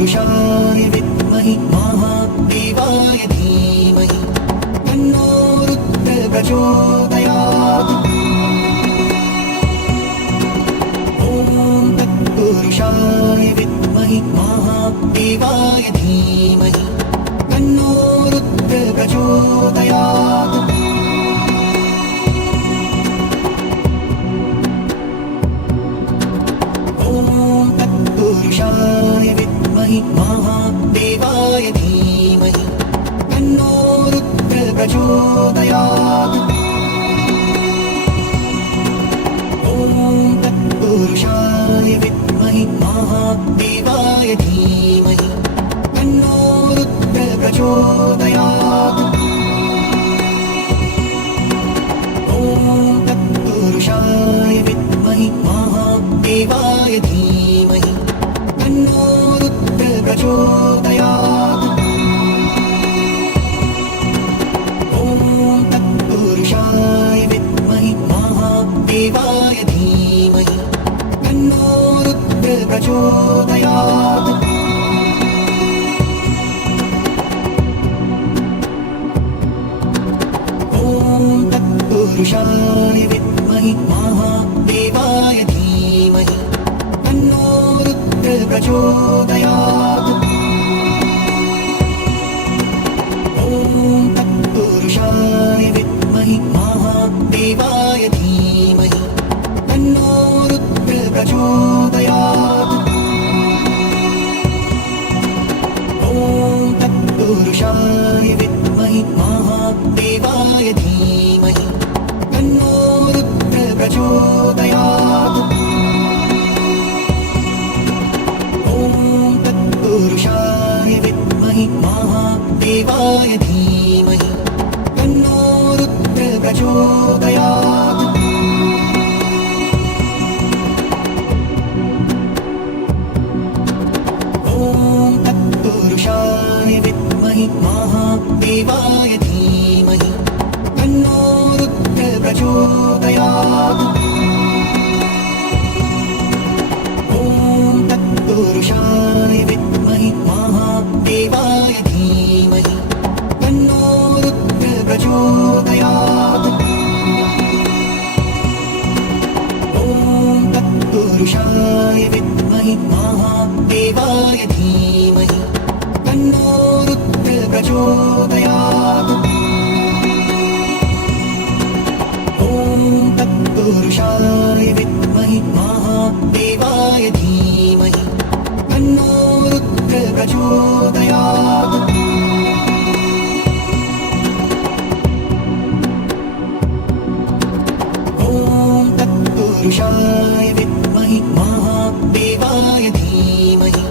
तत्पुरुषाय विद्महि महादेवाय धीमहि तन्नो रुद्रः प्रचोदयात्। ॐ तत्पुरुषाय विद्महि महादेवाय धीमहि तन्नो रुद्रः प्रचोदयात्। ॐ तत्पुरुषाय विद्महि महादेवाय धीमहि तन्नो रुद्रः प्रचोदयात्। ॐ तत्पुरुषाय विद्महि महादेवाय धीमहि तन्नो रुद्रः प्रचोदयात्। ॐ तत्पुरुषाय विद्महि महादेवाय धीमहि तन्नो रुद्रः प्रचोदयात्। ॐ तत्पुरुषाय विद्महि महादेवाय धीमहि तन्नो रुद्रः प्रचोदयात्। ॐ तत्पुरुषाय विद्महि महादेवाय धीमहि तन्नो रुद्रः प्रचोदयात्। ॐ तत्पुरुषाय विद्महि महादेवाय धीमहि तन्नो रुद्रः प्रचोदयात्। ॐ तत्पुरुषाय विद्महि महादेवाय धीमहि तन्नो रुद्रः प्रचोदयात्। ॐ तत्पुरुषाय विद्महि महादेवाय धीमहि तन्नो रुद्रः प्रचोदयात्। ॐ तत्पुरुषाय विद्महि महादेवाय धीमहि तन्नो रुद्रः प्रचोदयात्। ॐ तत्पुरुषाय विद्महि महादेवाय धीमहि तन्नो रुद्रः प्रचोदयात्। ॐ तत्पुरुषाय विद्महि महादेवाय धीमहि तन्नो रुद्रः प्रचोदयात्। ॐ तत्पुरुषाय विद्महि महादेवाय धीमहि तन्नो रुद्रः प्रचोदयात्। ॐ तत्पुरुषाय विद्महि महादेवाय धीमहि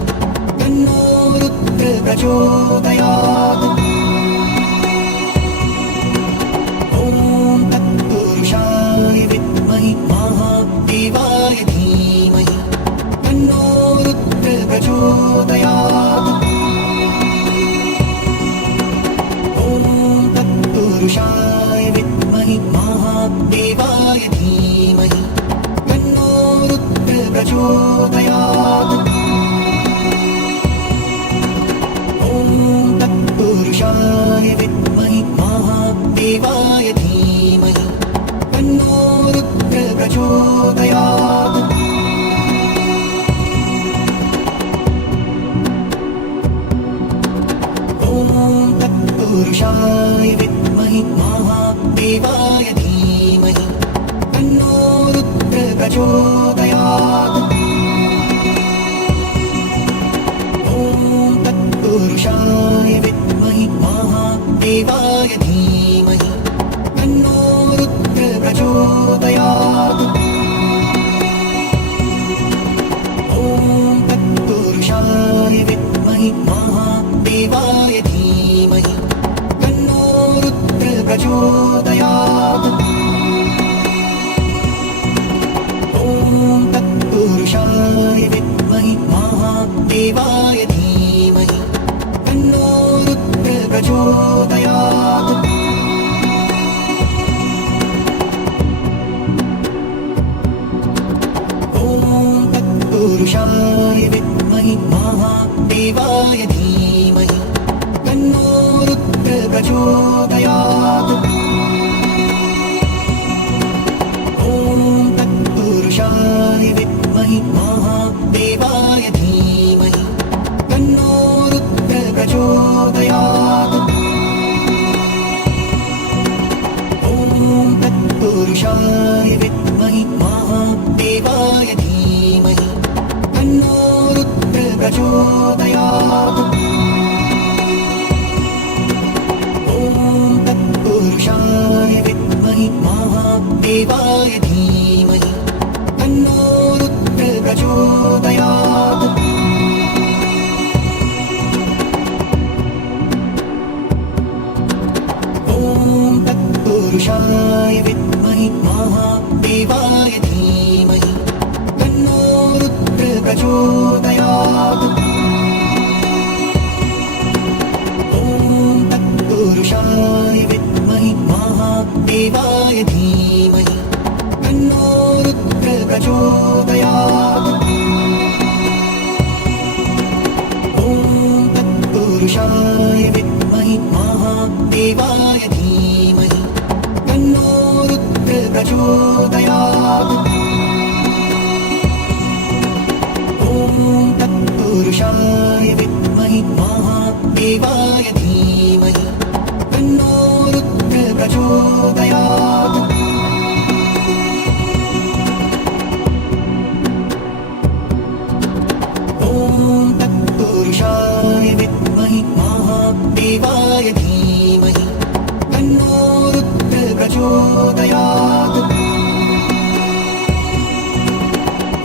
तन्नो रुद्रः प्रचोदयात्। ॐ तत्पुरुषाय विद्महि महादेवाय धीमहि तन्नो रुद्रः प्रचोदयात्। ॐ तत्पुरुषाय विद्महि महादेवाय धीमहि तन्नो रुद्रः प्रचोदयात्। ॐ तत्पुरुषाय विद्महि महादेवाय धीमहि तन्नो रुद्रः प्रचोदयात्। ॐ तत्पुरुषाय विद्महि महादेवाय धीमहि तन्नो रुद्रः प्रचोदयात्। ॐ तत्पुरुषाय विद्महि महादेवाय धीमहि तन्नो रुद्रः प्रचोदयात्। ॐ तत्पुरुषाय विद्महि महादेवाय धीमहि तन्नो रुद्रः प्रचोदयात्। ॐ तत्पुरुषाय विद्महि महादेवाय धीमहि तन्नो रुद्रः प्रचोदयात्। ॐ तत्पुरुषाय विद्महि महादेवाय धीमहि तन्नो रुद्र प्रचोदयात्। ॐ तत्पुरुषाय विद्महि महादेवाय धीमहि तन्नो रुद्र प्रचोदयात्। ॐ तत्पुरुषाय विद्महि महादेवाय धीमहि तन्नो रुद्र प्रचोदयात्। ॐ तत्पुरुषाय विद्महि महादेवाय धीमहि तन्नो रुद्र प्रचोदयात्। ॐ तत्पुरुषाय विद्महि महादेवाय धीमहि तन्नो रुद्र प्रचोदयात्। ॐ तत्पुरुषाय विद्महि महादेवाय धीमहि तन्नो रुद्र प्रचोदयात्। ॐ तत्पुरुषाय विद्महि महादेवाय धीमहि तन्नो रुद्र प्रचोदयात्। ॐ तत्पुरुषाय विद्महि महादेवाय धीमहि तन्नो रुद्र प्रचोदयात्। ॐ तत्पुरुषाय विद्महि महादेवाय धीमहि तन्नो रुद्र प्रचोदयात्।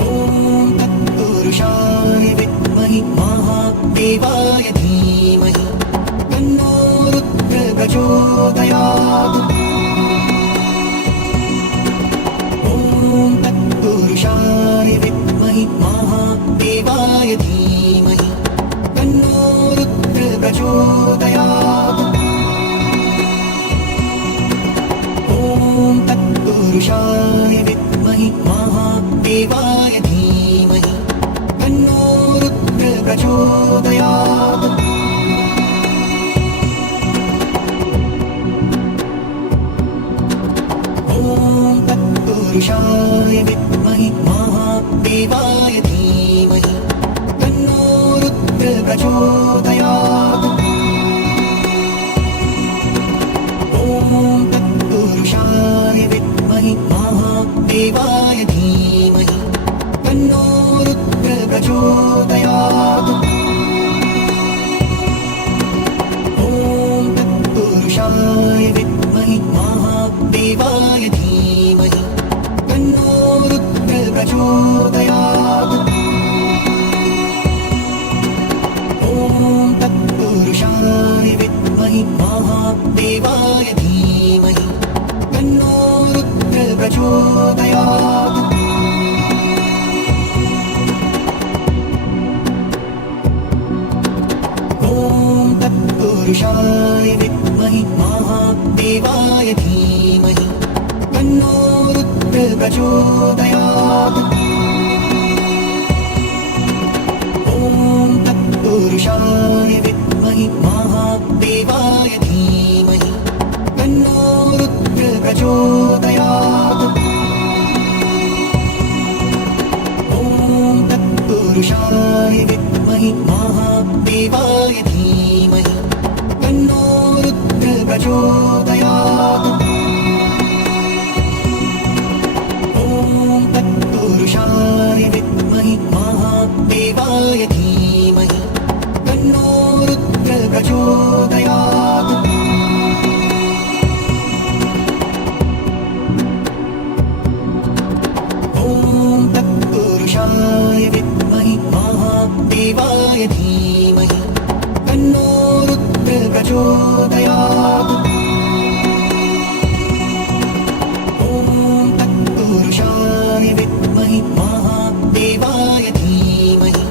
ॐ तत्पुरुषाय विद्महि महादेवाय धीमहि तन्नो रुद्र प्रचोदयात्। ॐ तत्पुरुषाय विद्महि महादेवाय धीमहि तन्नो रुद्र प्रचोदयात्। ॐ तत्पुरुषाय विद्महि महादेवाय धीमहि तन्नो रुद्र प्रचोदयात्। ॐ तत्पुरुषाय विद्महि महादेवाय धीमहि तन्नो रुद्र प्रचोदयात्। ॐ तत्पुरुषाय विद्महि महादेवाय धीमहि तन्नो रुद्र प्रचोदयात्। ॐ तत्पुरुषाय विद्महि महादेवाय धीमहि तन्नो रुद्र प्रचोदयात्। ॐ तत्पुरुषाय विद्महि महादेवाय धीमहि तन्नो रुद्र प्रचोदयात्। ॐ तत्पुरुषाय विद्महि महादेवाय धीमहि तन्नो रुद्र प्रचोदयात्। ॐ तत्पुरुषाय विद्महि महादेवाय धीमहि तन्नो रुद्र प्रचोदयात्। ॐ तत्पुरुषाय विद्महि महादेवाय धीमहि तन्नो रुद्र प्रचोदयात्। ॐ तत्पुरुषाय विद्महि महादेवाय धीमहि तन्नो रुद्र प्रचोदयात्। ॐ तत्पुरुषाय विद्महि महादेवाय धीमहि तन्नो रुद्र प्रचोदयात्। ॐ तत्पुरुषाय विद्महि महादेवाय धीमहि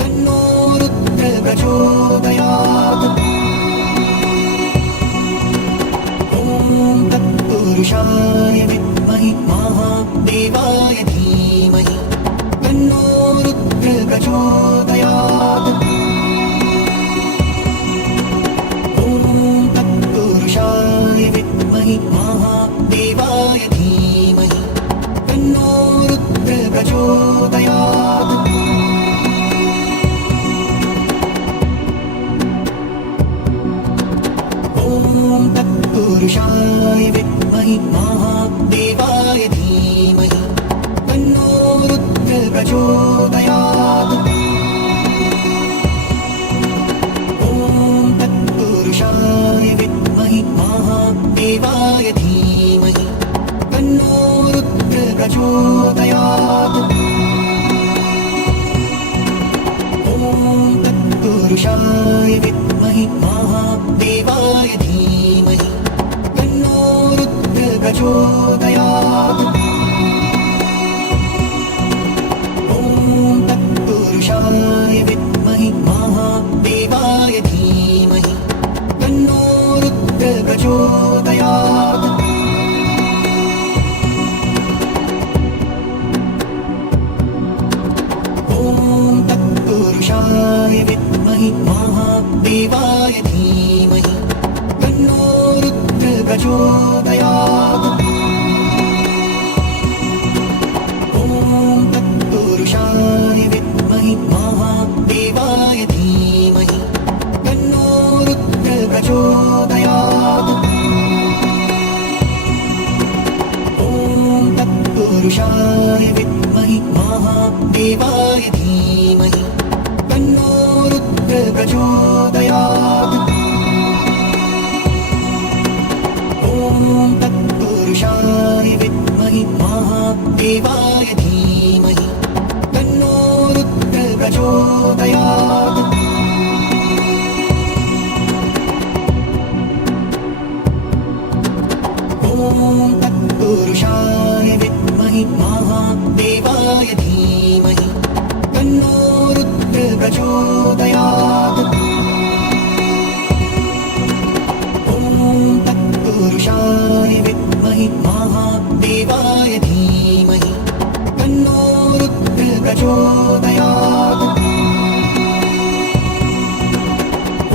तन्नो रुद्र प्रचोदयात्। ॐ तत्पुरुषाय विद्महि महादेवाय धीमहि तन्नो रुद्र प्रचोदयात् ॐ तत्पुरुषाय विद्महे महादेवाय धीमहि तन्नो रुद्र प्रचोदयात् ॐ तत्पुरुषाय विद्महे महादेवाय धीमहि तन्नो रुद्र प्रचोदयात् ॐ तत्पुरुषाय विद्महे महादेवाय धीमहि तन्नो रुद्र प्रचोदयात् ॐ तत्पुरुषाय विद्महे महादेवाय धीमहि तन्नो रुद्र प्रचोदयात् ॐ तत्पुरुषाय विद्महे महादेवाय धीमहि तन्नो रुद्र प्रचोदयात् ॐ तत्पुरुषाय विद्महे महादेवाय धीमहि तन्नो रुद्र प्रचोदयात् ॐ तत्पुरुषाय विद्महे महादेवाय धीमहि तन्नो रुद्र प्रचोदयात् ॐ तत्पुरुषाय विद्महे महादेवाय धीमहि तन्नो रुद्र प्रचोदयात् ॐ तत्पुरुषाय विद्महे महादेवाय धीमहि तन्नो रुद्र प्रचोदयात् ॐ तत्पुरुषाय विद्महे महादेवाय धीमहि तन्नो रुद्र प्रचोदयात् ॐ तत्पुरुषाय विद्महे महादेवाय धीमहि तन्नो रुद्र प्रचोदयात्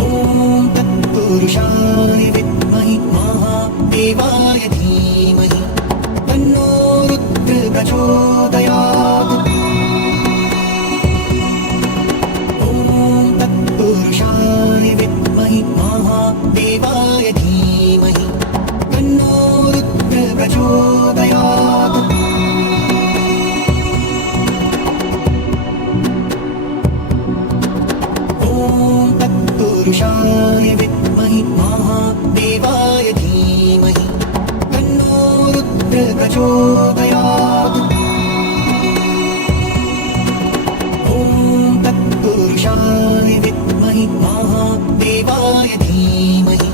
ॐ तत्पुरुषाय विद्महे महादेवाय धीमहि तन्नो रुद्र प्रचोदयात् ॐ तत्पुरुषाय विद्महे महादेवाय धीमहि तन्नो रुद्र प्रचोदयात् ॐ तत्पुरुषाय विद्महे महादेवाय धीमहि तन्नो रुद्र प्रचोदयात् ॐ तत्पुरुषाय विद्महे महादेवाय धीमहि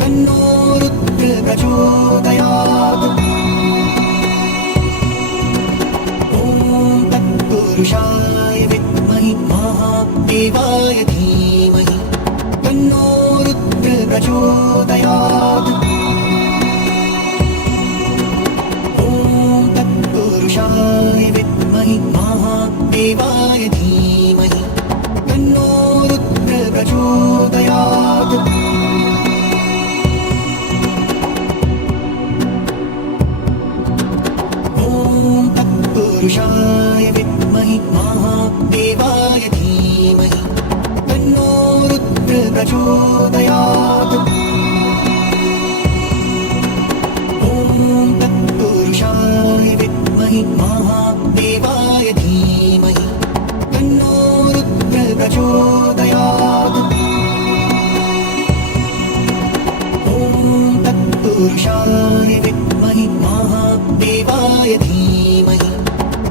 तन्नो रुद्र प्रचोदयात् ॐ तत्पुरुषाय विद्महे महादेवाय धीमहि तन्नो रुद्र प्रचोदयात् ॐ तत्पुरुषाय विद्महे महादेवाय धीमहि तन्नो रुद्र प्रचोदयात् ॐ तत्पुरुषाय विद्महे महादेवाय धीमहि तन्नो रुद्र प्रचोदयात् ॐ तत्पुरुषाय विद्महे महादेवाय धीमहि तन्नो रुद्र प्रचोदयात् ॐ तत्पुरुषाय विद्महे महादेवाय धीमहि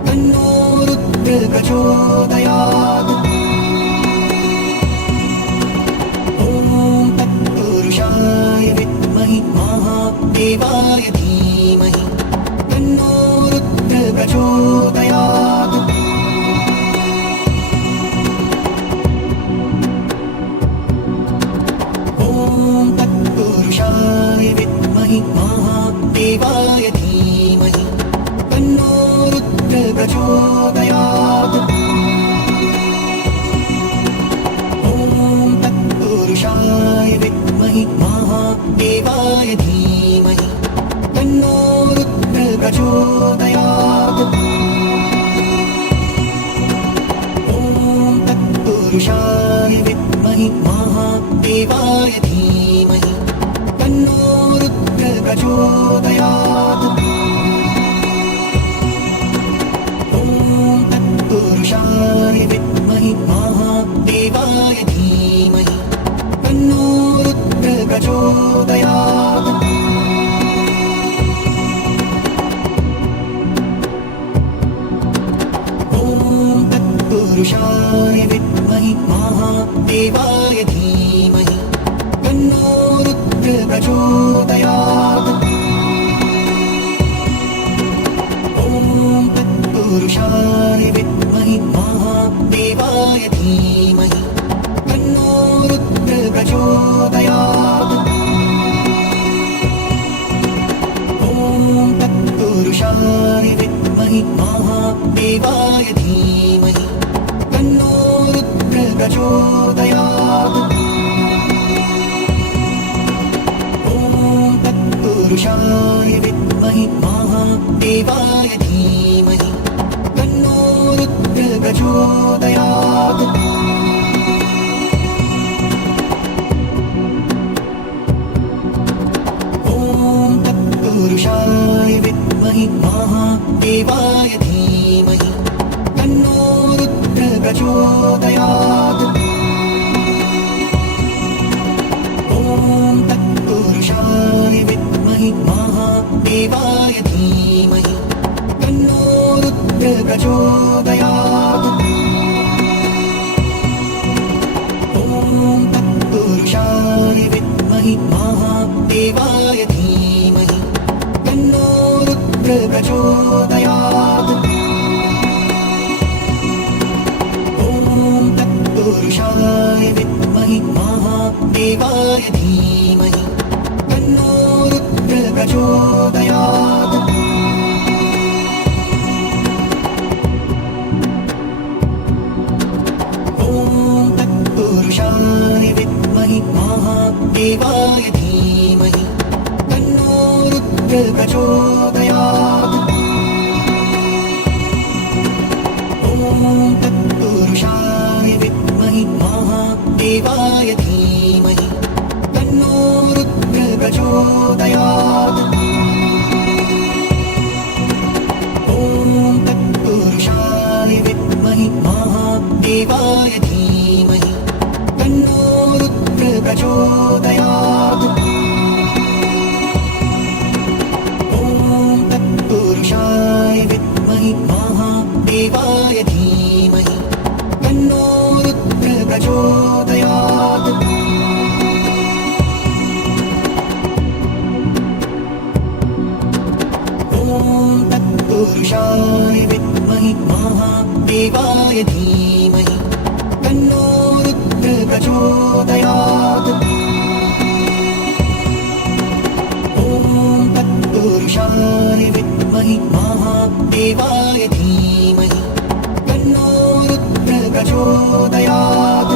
तन्नो रुद्र प्रचोदयात् ॐ तत्पुरुषाय विद्महे महादेवाय धीमहि तन्नो रुद्र प्रचोदयात् ॐ तत्पुरुषाय विद्महे महादेवाय धीमहि तन्नो रुद्र प्रचोदयात् तत्पुरुषाय विद्महि महादेवाय धीमहि तन्नो रुद्र प्रचोदयात् ॐ तत्पुरुषाय विद्महि महादेवाय धीमहि तन्नो रुद्र प्रचोदयात् तत्पुरुषाय विद्महि महादेवाय धीमहि तन्नो रुद्र प्रचोदयात् ॐ तत्पुरुषाय विद्महि महादेवाय धीमहि तन्नो रुद्र प्रचोदयात् ॐ तत्पुरुषाय विद्महि महादेवाय धीमहि तन्नो रुद्र प्रचोदयात् ॐ तत्पुरुषाय विद्महि महादेवाय धीमहि तन्नो रुद्र प्रचोदयात् ॐ तत्पुरुषाय विद्महि महादेवाय धीमहि तन्नो रुद्र प्रचोदयात् ॐ तत्पुरुषाय विद्महि महादेवाय धीमहि तन्नो रुद्र प्रचोदयात् ॐ तत्पुरुषाय विद्महि महादेवाय धीमहि तन्नो रुद्र प्रचोदयात् ॐ तत्पुरुषाय विद्महि महादेवाय धीमहि तन्नो रुद्र प्रचोदयात् ॐ तत्पुरुषाय विद्महि महादेवाय धीमहि तन्नो रुद्र प्रचोदयात् ॐ तत्पुरुषाय विद्महि महादेवाय धीमहि तन्नो रुद्र प्रचोदयात् ॐ तत्पुरुषाय विद्महि महादेवाय धीमहि तन्नो रुद्र प्रचोदयात् ॐ तत्पुरुषाय विद्महि महादेवाय धीमहि तन्नो रुद्र प्रचोदयात् ॐ तत्पुरुषाय विद्महि महादेवाय धीमहि तन्नो रुद्र प्रचोदयात् ॐ तत्पुरुषाय विद्महि महादेवाय धीमहि तन्नो रुद्र प्रचोदयात्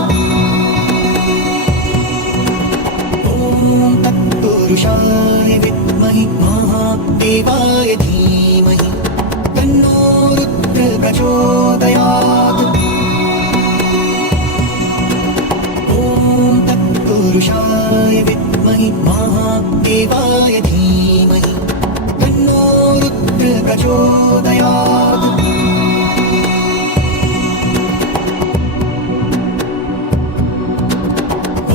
ॐ तत्पुरुषाय विद्महि महादेवाय धीमहि तन्नो रुद्र प्रचोदयात् ॐ तत्पुरुषाय विद्महि महादेवाय धीमहि तन्नो रुद्र प्रचोदयात्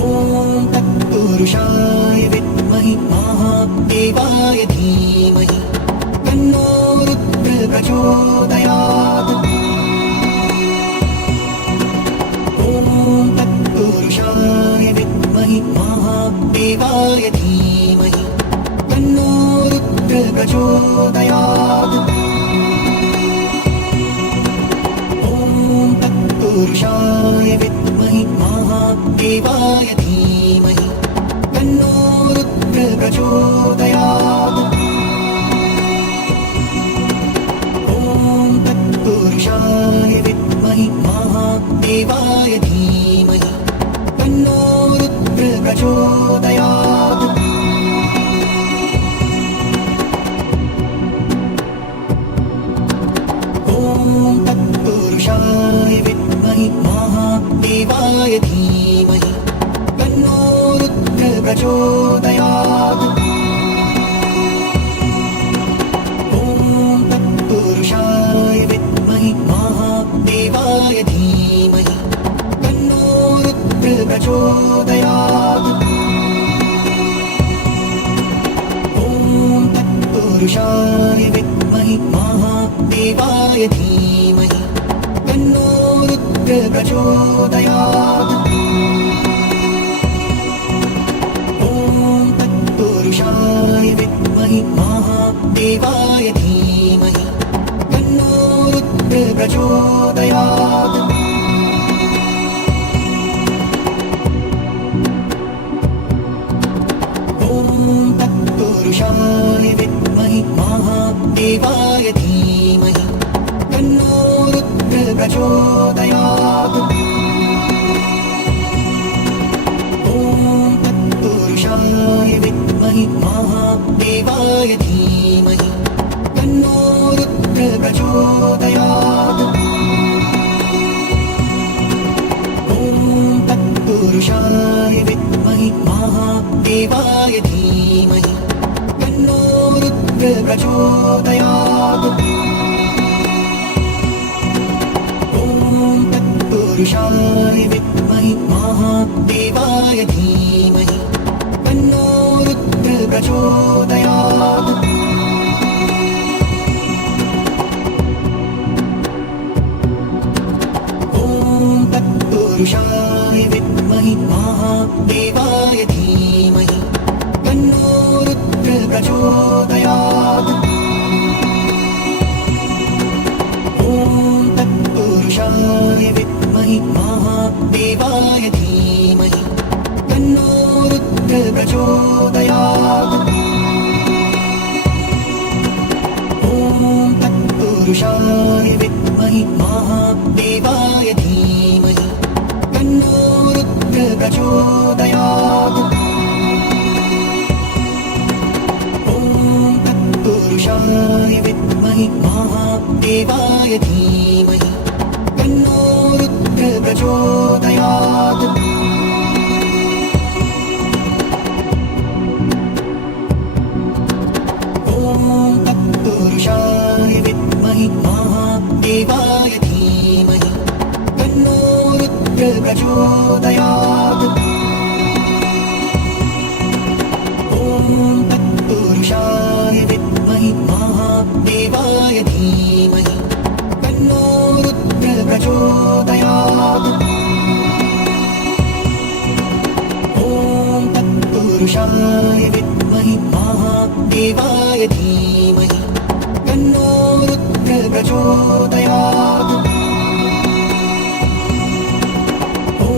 ॐ तत्पुरुषाय विद्महि महादेवाय धीमहि तन्नो रुद्र प्रचोदयात् ॐ तत्पुरुषाय विद्महि महादेवाय धीमहि तन्नो रुद्र प्रचोदयात् ॐ तत्पुरुषाय विद्महि महादेवाय धीमहि तन्नो रुद्र प्रचोदयात् ॐ तत्पुरुषाय विद्महि महादेवाय धीमहि तन्नो रुद्र प्रचोदयात् ॐ तत्पुरुषाय विद्महि महादेवाय धीमहि तन्नो रुद्र प्रचोदयात्। ॐ तत्पुरुषाय विद्महे महादेवाय धीमहि तन्नो रुद्र प्रचोदयात्। ॐ तत्पुरुषाय विद्महे महादेवाय धीमहि तन्नो रुद्र प्रचोदयात्। ॐ तत्पुरुषाय विद्महे महादेवाय धीमहि तन्नो रुद्र प्रचोदयात्। ॐ तत्पुरुषाय विद्महे महादेवाय धीमहि तन्नो रुद्र प्रचोदयात्। ॐ तत्पुरुषाय विद्महे महादेवाय धीमहि तन्नो रुद्र प्रचोदयात्। ॐ तत्पुरुषाय विद्महे महादेवाय धीमहि तन्नो रुद्र प्रचोदयात्। ॐ तत्पुरुषाय विद्महे महादेवाय धीमहि तन्नो रुद्र प्रचोदयात्। ॐ तत्पुरुषाय विद्महे महादेवाय धीमहि तन्नो रुद्र प्रचोदयात्। ॐ तत्पुरुषाय विद्महे महादेवाय धीमहि तन्नो रुद्र प्रचोदयात्। ॐ तत्पुरुषाय विद्महे महादेवाय धीमहि तन्नो रुद्र प्रचोदयात्। ॐ तत्पुरुषाय विद्महे महादेवाय धीमहि तन्नो रुद्र प्रचोदयात्। ॐ तत्पुरुषाय विद्महे महादेवाय धीमहि तन्नो रुद्र प्रचोदयात्। ॐ तत्पुरुषाय विद्महे महादेवाय धीमहि तन्नो रुद्र प्रचोदयात्। ॐ तत्पुरुषाय विद्महे महादेवाय धीमहि तन्नो रुद्र प्रचोदयात्। ॐ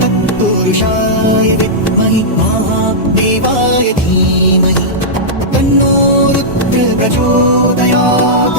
तत्पुरुषाय विद्महे महादेवाय धीमहि तन्नो रुद्र प्रचोदयात्।